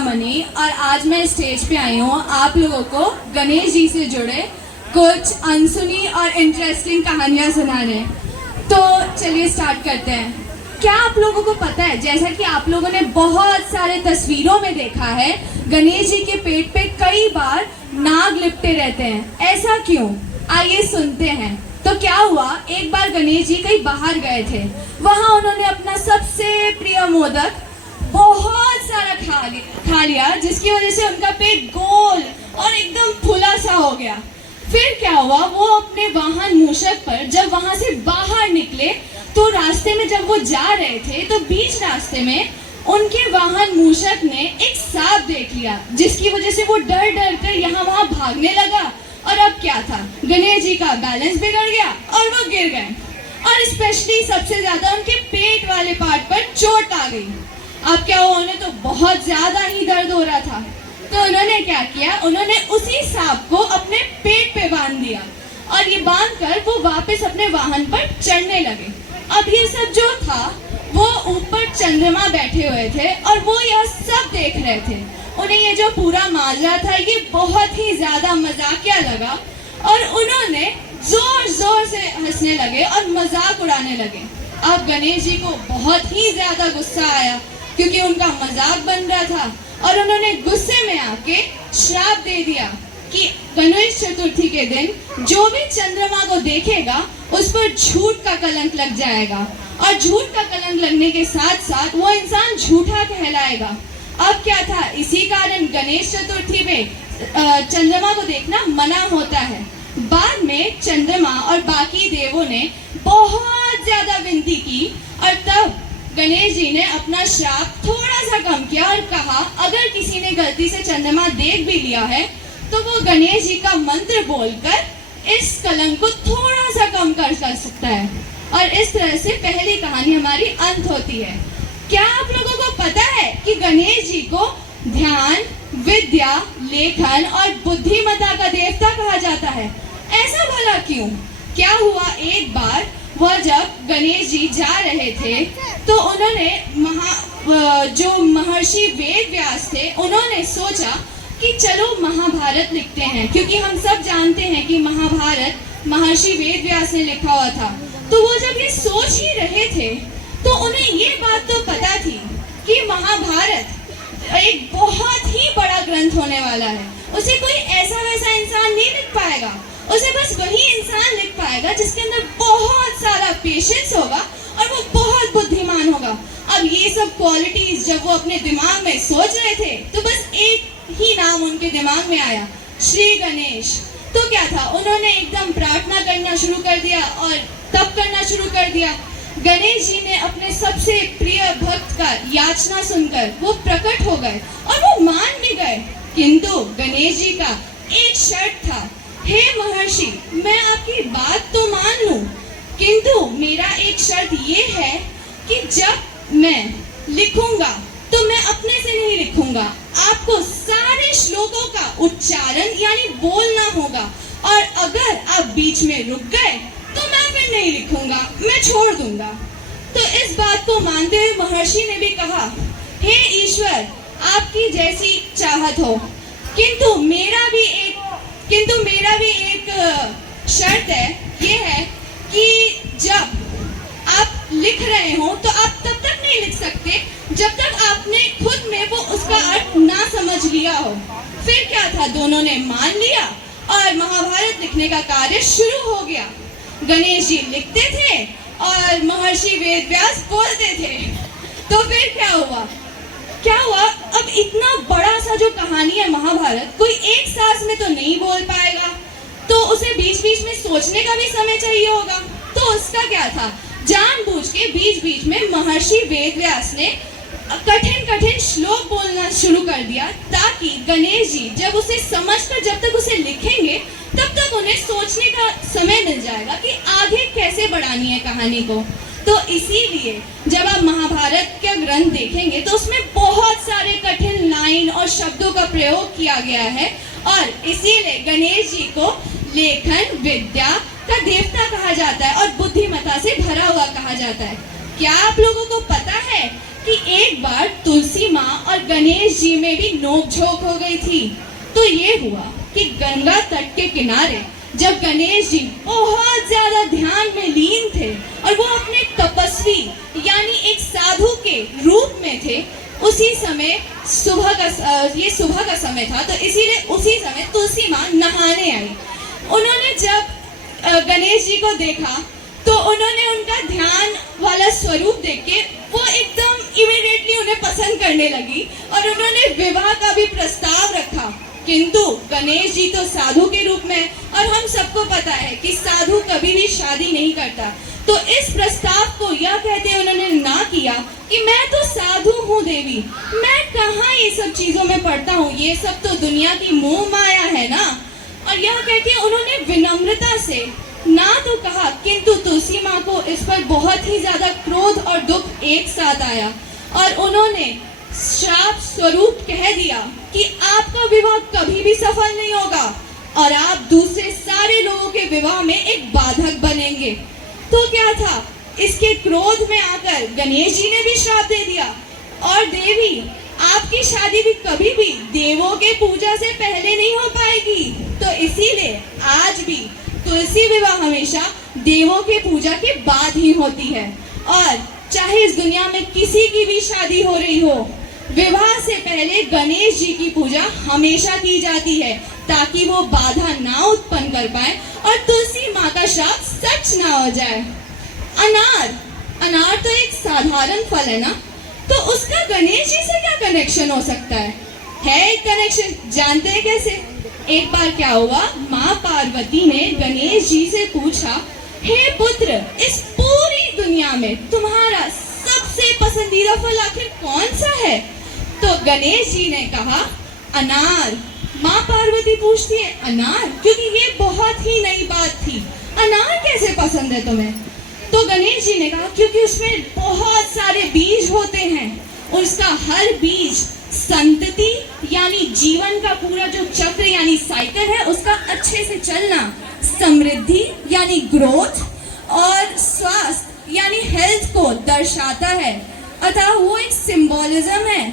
Money और आज मैं स्टेज पे आई हूँ आप लोगों को गणेश जी से जुड़े कुछ अनसुनी और इंटरेस्टिंग कहानियाँ सुनाने। तो चलिए स्टार्ट करते हैं। क्या आप लोगों को पता है, जैसा कि आप लोगों ने बहुत सारे तस्वीरों में देखा है, गणेश जी के पेट पे कई बार नाग लिपटे रहते हैं। ऐसा क्यों? आइए सुनते हैं। तो क्या हुआ, एक बार गणेश जी कहीं बाहर गए थे। वहाँ उन्होंने अपना सबसे प्रिय मोदक बहुत सारा खा लिया, जिसकी वजह से उनका पेट गोल और एकदम फुला सा हो गया। फिर क्या हुआ, वो अपने वाहन मूषक पर जब वहां से बाहर निकले तो रास्ते में जब वो जा रहे थे तो बीच रास्ते में उनके वाहन मूषक ने एक सांप देख लिया, जिसकी वजह से वो डर डर कर यहाँ वहां भागने लगा। और अब क्या था, गणेश जी का बैलेंस बिगड़ गया और वो गिर गए। और स्पेशली सबसे ज्यादा उनके पेट वाले पार्ट पर चोट आ गई। अब क्या हुआ, उन्हें तो बहुत ज्यादा ही दर्द हो रहा था। तो उन्होंने क्या किया, उन्होंने उसी सांप को अपने पेट पे बांध दिया और ये बांधकर वो वापस अपने वाहन पर चढ़ने लगे। अब ये सब जो था, वो ऊपर चंद्रमा बैठे हुए थे और वो यह सब देख रहे थे। उन्हें ये जो पूरा माजरा था ये बहुत ही ज्यादा मजाकिया लगा और उन्होंने जोर जोर से हंसने लगे और मजाक उड़ाने लगे। अब गणेश जी को बहुत ही ज्यादा गुस्सा आया क्योंकि उनका मजाक बन रहा था और उन्होंने गुस्से में आके श्राप दे दिया कि गणेश चतुर्थी के दिन जो भी चंद्रमा को देखेगा उस पर झूठ का कलंक लग जाएगा और झूठ का कलंक लगने के साथ साथ वो इंसान झूठा कहलाएगा। अब क्या था, इसी कारण गणेश चतुर्थी में चंद्रमा को देखना मना होता है। बाद में चंद्रमा और बाकी देवों ने बहुत ज्यादा विनती की और तब गणेश जी ने अपना श्राप थोड़ा सा कम किया और कहा, अगर किसी ने गलती से चंद्रमा देख भी लिया है तो वो गणेश जी का मंत्र बोलकर इस कलंक को थोड़ा सा कम कर सकता है। और इस तरह से पहली कहानी हमारी अंत होती है। क्या आप लोगों को पता है कि गणेश जी को ध्यान, विद्या, लेखन और बुद्धिमत्ता का देवता कहा जाता है? ऐसा भला क्यों? क्या हुआ, एक बार वह जब गणेश जी जा रहे थे तो उन्होंने जो महर्षि वेद व्यास थे, उन्होंने सोचा कि चलो महाभारत लिखते हैं, क्योंकि हम सब जानते हैं कि महाभारत महर्षि वेद व्यास ने लिखा हुआ था। तो वो जब ये सोच ही रहे थे तो उन्हें ये बात तो पता थी कि महाभारत एक बहुत ही बड़ा ग्रंथ होने वाला है। उसे कोई ऐसा वैसा इंसान नहीं लिख पाएगा, उसे बस वही इंसान लिख पाएगा जिसके अंदर बहुत सारा पेशेंस होगा और वो बहुत बुद्धिमान होगा। अब ये सब क्वालिटीज जब वो अपने दिमाग में सोच रहे थे तो बस एक ही नाम उनके दिमाग में आया, श्री गणेश। तो क्या था, उन्होंने एकदम प्रार्थना करना शुरू कर दिया और तप करना शुरू कर दिया। गणेश जी ने अपने सबसे प्रिय भक्त का याचना सुनकर वो प्रकट हो गए और वो मान भी गए। किंतु गणेश जी का एक शर्त था, हे महर्षि, मैं आपकी बात तो मान लूं, किंतु मेरा एक शर्त ये है कि जब मैं लिखूंगा तो मैं अपने से नहीं लिखूंगा, आपको सारे श्लोकों का उच्चारण यानी बोलना होगा और अगर आप बीच में रुक गए तो मैं फिर नहीं लिखूंगा, मैं छोड़ दूंगा। तो इस बात को मानते हुए महर्षि ने भी कहा, हे ईश्वर, आपकी जैसी चाहत हो, किंतु मेरा भी एक शर्त है, ये है कि जब आप लिख रहे हो तो आप तब तक नहीं लिख सकते जब तक आपने खुद में वो उसका अर्थ ना समझ लिया हो। फिर क्या था, दोनों ने मान लिया और महाभारत लिखने का कार्य शुरू हो गया। गणेश जी लिखते थे और महर्षि वेद व्यास बोलते थे। तो फिर क्या हुआ, अब इतना बड़ा सा जो कहानी है महाभारत, कोई एक सांस में तो नहीं बोल पाएगा, तो उसे बीच बीच में सोचने का भी समय चाहिए होगा। तो उसका क्या था, जानबूझ के बीच बीच में महर्षि वेद व्यास ने कठिन श्लोक बोलना शुरू कर दिया ताकि गणेश जी जब उसे समझकर जब तक उसे लिखेंगे तब तक उन्हें सोचने का समय मिल जाएगा कि आगे कैसे बढ़ानी है कहानी को। तो इसीलिए जब आप महाभारत का ग्रंथ देखेंगे तो उसमें बहुत सारे कठिन लाइन और शब्दों का प्रयोग किया गया है और इसीलिए गणेश जी को लेखन, विद्या का देवता कहा जाता है और बुद्धिमत्ता से भरा हुआ कहा जाता है। क्या आप लोगों को पता है कि एक बार तुलसी माँ और और गणेश जी में भी नोकझोंक हो गई थी। तो ये हुआ कि गंगा तट के किनारे जब गणेश जी बहुत ज्यादा ध्यान में लीन थे और वो अपने तपस्वी यानी एक साधु के रूप में थे, उसी समय ये सुबह का समय था, तो इसीलिए उसी समय तुलसी माँ नहाने आई। उन्होंने जब गणेश जी को देखा तो उन्होंने उनका ध्यान वाला स्वरूप देख के वो एकदम इमीडिएटली उन्हें पसंद करने लगी और उन्होंने विवाह का भी प्रस्ताव रखा। किंतु गणेश जी तो साधु के रूप में, और हम सबको पता है कि साधु कभी भी शादी नहीं करता, तो इस प्रस्ताव को यह कहते उन्होंने ना किया कि मैं तो साधु हूँ देवी, मैं कहाँ ये सब चीजों में पढ़ता हूँ, ये सब तो दुनिया की मोह माया है ना। और यह कह के उन्होंने विनम्रता से ना तो कहा, किंतु तुलसी माँ को इस पर बहुत ही ज्यादा क्रोध और दुख एक साथ आया और उन्होंने श्राप स्वरूप कह दिया कि आपका विवाह कभी भी सफल नहीं होगा और आप दूसरे सारे लोगों के विवाह में एक बाधक बनेंगे। तो क्या था, इसके क्रोध में आकर गणेश जी ने भी श्राप दे दिया और देवी आपकी शादी भी कभी भी देवों के पूजा से पहले नहीं हो पाएगी। तो इसीलिए आज भी तुलसी विवाह हमेशा देवों के पूजा के बाद ही होती है और चाहे इस दुनिया में किसी की भी शादी हो रही हो, विवाह से पहले गणेश जी की पूजा हमेशा की जाती है ताकि वो बाधा ना उत्पन्न कर पाए और तुलसी माँ का श्राप सच ना हो जाए। अनार तो एक साधारण फल है ना, तो उसका गणेश जी से क्या कनेक्शन हो सकता है एक कनेक्शन, जानते हैं कैसे? एक बार क्या हुआ, माँ पार्वती ने गणेश जी से पूछा, हे पुत्र, इस पूरी दुनिया में तुम्हारा सबसे पसंदीदा फल आखिर कौन सा है? तो गणेश जी ने कहा, अनार। माँ पार्वती पूछती है, अनार? क्योंकि ये बहुत ही नई बात थी, अनार कैसे पसंद है तुम्हें? तो गणेश जी ने कहा, क्योंकि उसमें बहुत सारे बीज होते हैं, उसका हर बीज संतति यानी जीवन का पूरा जो चक्र यानी साइकिल है उसका अच्छे से चलना, समृद्धि यानी ग्रोथ और स्वास्थ्य यानी हेल्थ को दर्शाता है, अतः वो एक सिंबोलिज्म है।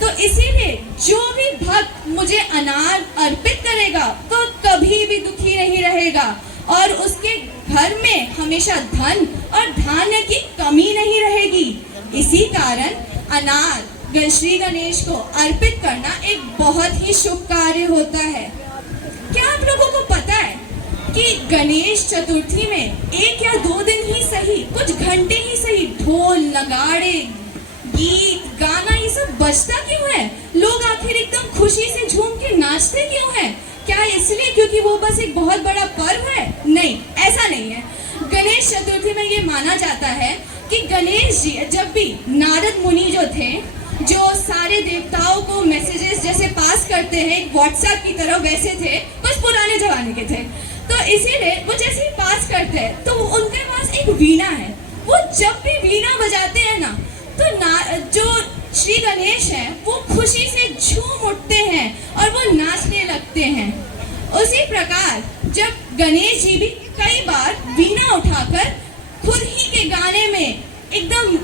तो इसीलिए जो भी भक्त मुझे अनार अर्पित करेगा वह कभी भी दुखी नहीं रहेगा और उसके घर में हमेशा धन और धान्य की कमी नहीं रहेगी। इसी कारण अनार श्री गणेश को अर्पित करना एक बहुत ही शुभ कार्य होता है। क्या आप लोगों को पता है कि गणेश चतुर्थी में 1 या 2 दिन ही सही, कुछ घंटे ही सही, ढोल नगाड़े गीत गाना ये सब बजता क्यों है? लोग आखिर एकदम खुशी से झूम के नाचते क्यों हैं? क्या इसलिए क्योंकि वो बस एक बहुत बड़ा पर्व है? नहीं, ऐसा नहीं है। गणेश चतुर्थी में ये माना जाता है कि गणेश जी जब भी नारद मुनि जो थे, जो सारे देवताओं को मैसेजेस जैसे पास करते हैं व्हाट्सएप की तरह, वैसे थे, बस पुराने जमाने के थे। तो इसीलिए वो जैसे ही पास करते हैं तो उनके पास एक वीणा है, वो जब भी वीणा बजाते हैं ना तो जो श्री गणेश है वो खुशी से झूम उठते हैं और वो नाचने लगते हैं। उसी प्रकार जब गणेश जी भी कई बार वीणा उठाकर खुद ही के गाने में एकदम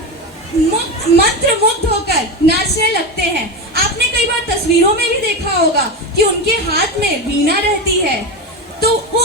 मंत्र मुग्ध होकर नाचने लगते हैं। आपने कई बार तस्वीरों में भी देखा होगा कि उनके हाथ में वीणा रहती है, तो वो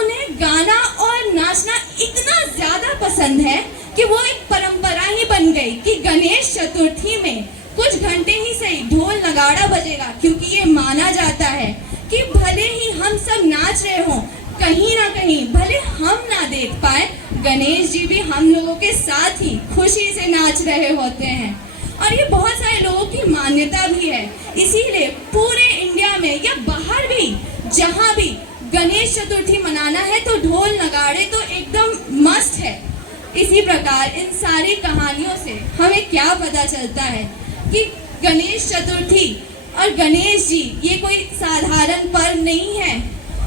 उन्हें गाना और नाचना इतना ज्यादा पसंद है कि वो एक परंपरा ही बन गई कि गणेश चतुर्थी में कुछ घंटे ही सही ढोल नगाड़ा बजेगा, क्योंकि ये माना जाता है कि भले ही हम सब नाच रहे हों, कहीं ना कहीं भले हम ना देख पाए, गणेश जी भी हम लोगों के साथ ही खुशी से नाच रहे होते हैं। और ये बहुत सारे लोगों की मान्यता भी है, इसीलिए पूरे इंडिया में या बाहर भी जहाँ भी गणेश चतुर्थी मनाना है तो ढोल नगाड़े तो एकदम मस्त है। इसी प्रकार इन सारी कहानियों से हमें क्या पता चलता है कि गणेश चतुर्थी और गणेश जी ये कोई साधारण पर्व नहीं है।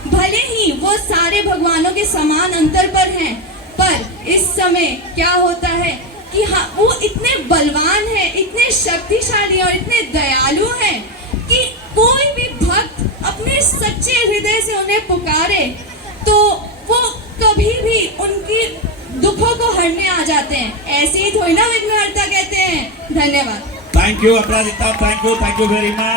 भले ही वो सारे भगवानों के समान अंतर पर हैं, पर इस समय क्या होता है कि हाँ, वो इतने बलवान हैं, इतने शक्तिशाली और इतने दयालु हैं कि कोई भी भक्त अपने सच्चे हृदय से उन्हें पुकारे तो वो कभी भी उनकी दुखों को हरने आ जाते हैं। ऐसे ही थोड़ी ना विघ्नहर्ता कहते हैं। धन्यवाद। Thank you Aparajita, thank you very much.